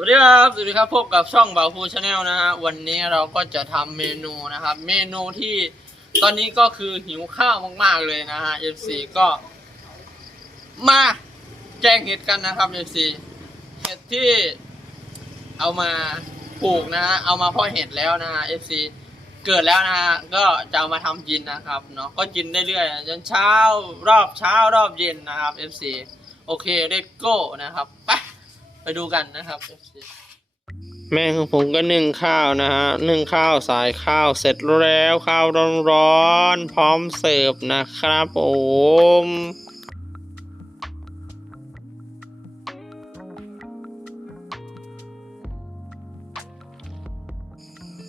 วัสดีครับ สวัสดีครับพบกับช่องบ่าวฟูชาแนลนะฮะ วันนี้เราก็จะทำเมนูนะครับ เมนูที่ตอนนี้ก็คือหิวข้าวมาก ๆ เลยนะฮะ FC ก็ มาแกงเห็ดกันนะครับ FC เห็ดที่เอามาปลูกนะฮะ เอามาเพาะเห็ดแล้วนะฮะ FC เกิดแล้วนะฮะ ก็จะเอามาทำกินนะครับเนาะ ก็กินได้เรื่อยจนเช้ารอบเช้ารอบเย็นนะครับ FC โอเคเ e t โก้นะครับ ไป ไปดูกันนะครับแม่ของผมก็นึ่งข้าวนะฮะนึ่งข้าวสายข้าวเสร็จแล้วข้าวร้อนๆพร้อมเสิร์ฟนะครับผม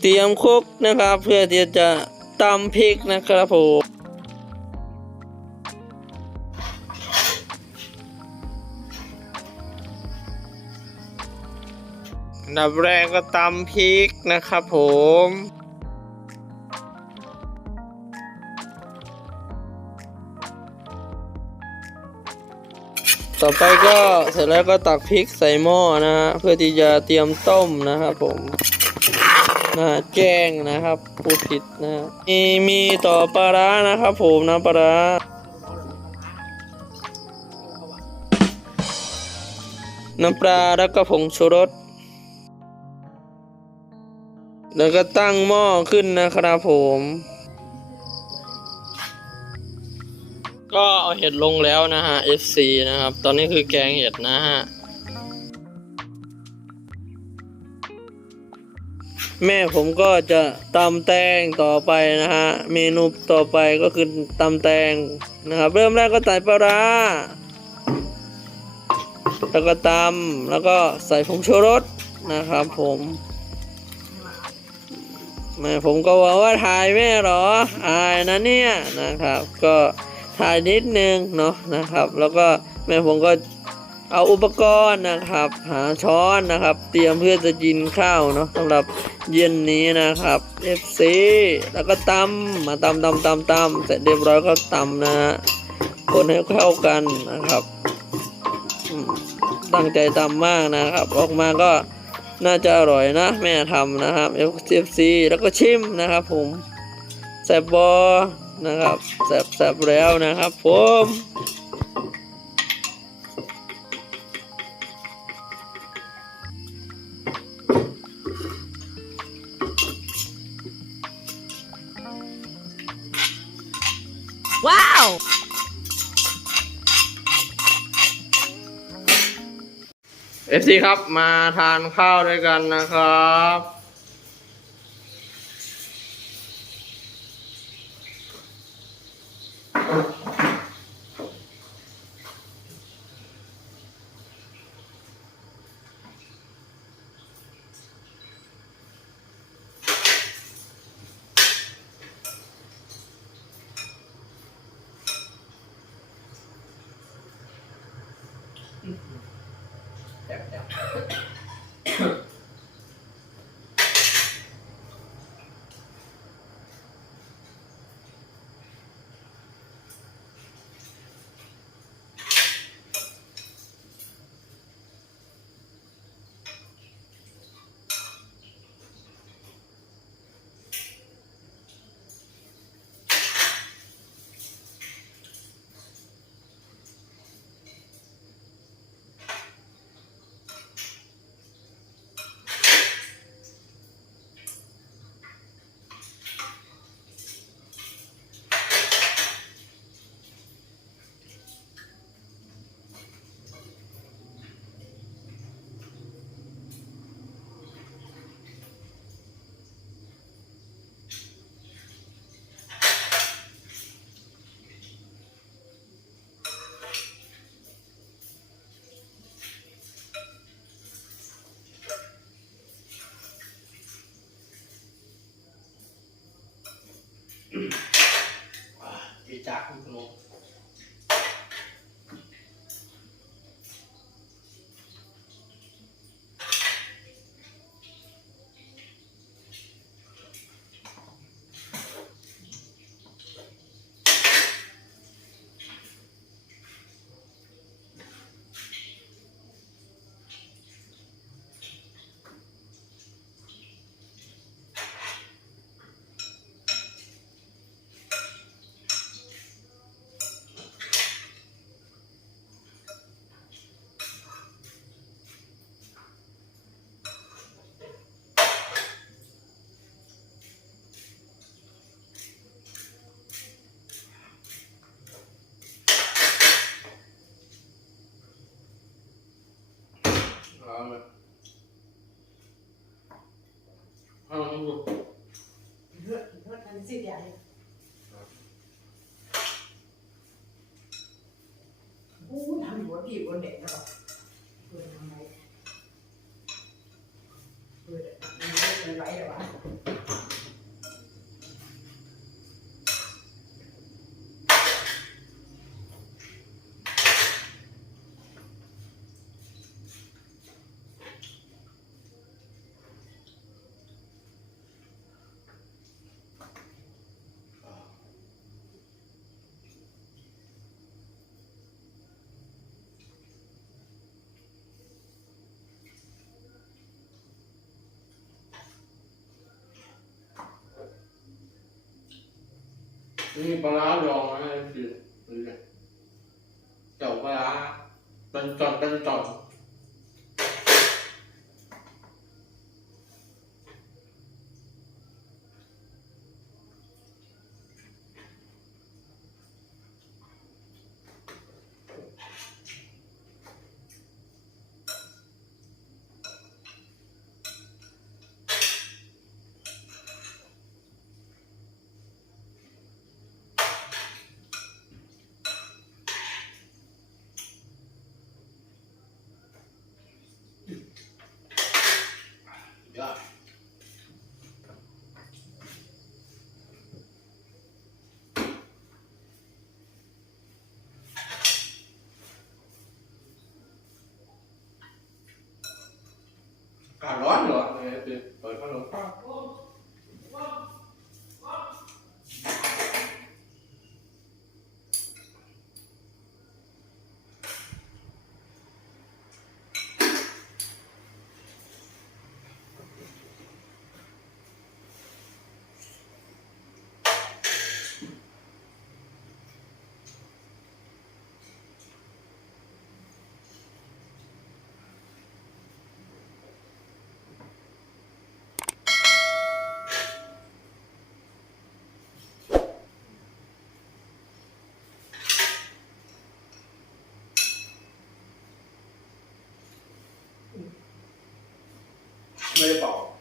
เตรียมคุกนะครับ เพื่อที่จะตำพริกนะครับผม ดับแรกก็ตำพริกนะครับผม ต่อไปก็เสร็จแล้วก็ตักพริกใส่หม้อนะฮะเพื่อที่จะเตรียมต้มนะครับผมนะฮะแกงนะครับพูดผิดนะมีมีต่อปลาร้านะครับผมน้ำปลาร้าน้ำปลาแล้วก็ผงชูรส แล้วก็ตั้งหม้อขึ้นนะครับผม ก็เอาเห็ดลงแล้วนะฮะ FC นะครับ ตอนนี้คือแกงเห็ดนะฮะ แม่ผมก็จะตำแตงต่อไปนะฮะ เมนูต่อไปก็คือตำแตงนะครับ เริ่มแรกก็ใส่ปลาร้าแล้วก็ตำแล้วก็ใส่ผงชูรสนะครับผม แม่ผมก็ว่าว่าถ่ายแม่หรออายนะเนี่ยนะครับ ก็ถ่ายนิดนึงเนาะนะครับ แล้วก็แม่ผมก็เอาอุปกรณ์นะครับ หาช้อนนะครับ เตรียมเพื่อจะกินข้าวเนาะสำหรับเย็นนี้นะครับ FC แล้วก็ตำมาตำตำตำตำเสร็จเรียบร้อยก็ตำนะฮะคนให้เข้ากันนะครับตั้งใจตำมากนะครับ ออกมาก็ น่าจะอร่อยนะ แม่ทำนะครับ FC แล้วก็ชิมนะครับผมแซบบอนะครับแซบแซบแล้วนะครับผม เอฟซีครับมาทานข้าวด้วยกันนะครับ แบบเอาลองดูเลือดเลือดอันสิใหญ่โอ้ทำหัวดีบนเด็กแล้วเปิดทำไมเปิดมันเลือดมันไหลเหรอวะ นี่ปลาร้าดองนะคือเจ้าปลาร้าเป็นจอดเป็นจอด ยอดอากาศร้อนเหรอเนี่ย คือเปิดพัดลมปั๊บ ไม่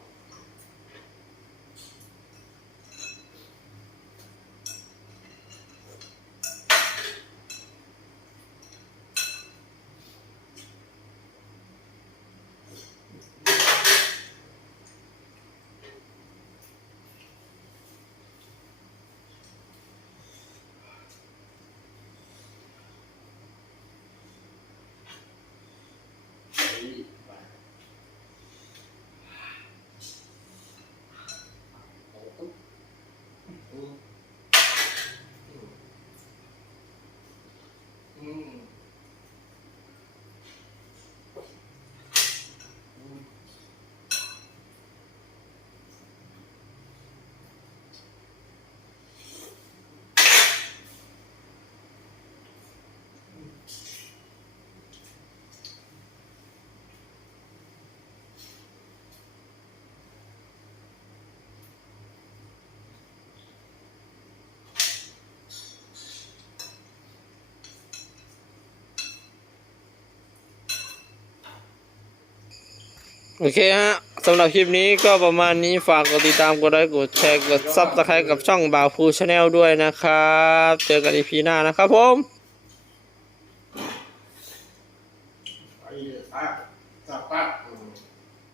โอเคฮะสำหรับคลิปนี้ก็ประมาณนี้ฝากกดติดตามกดไลค์กดแชร์กดซับสไครต์กับช่องบ่าวพูชาแนลด้วยนะครับ เจอกันอีพีหน้านะครับผม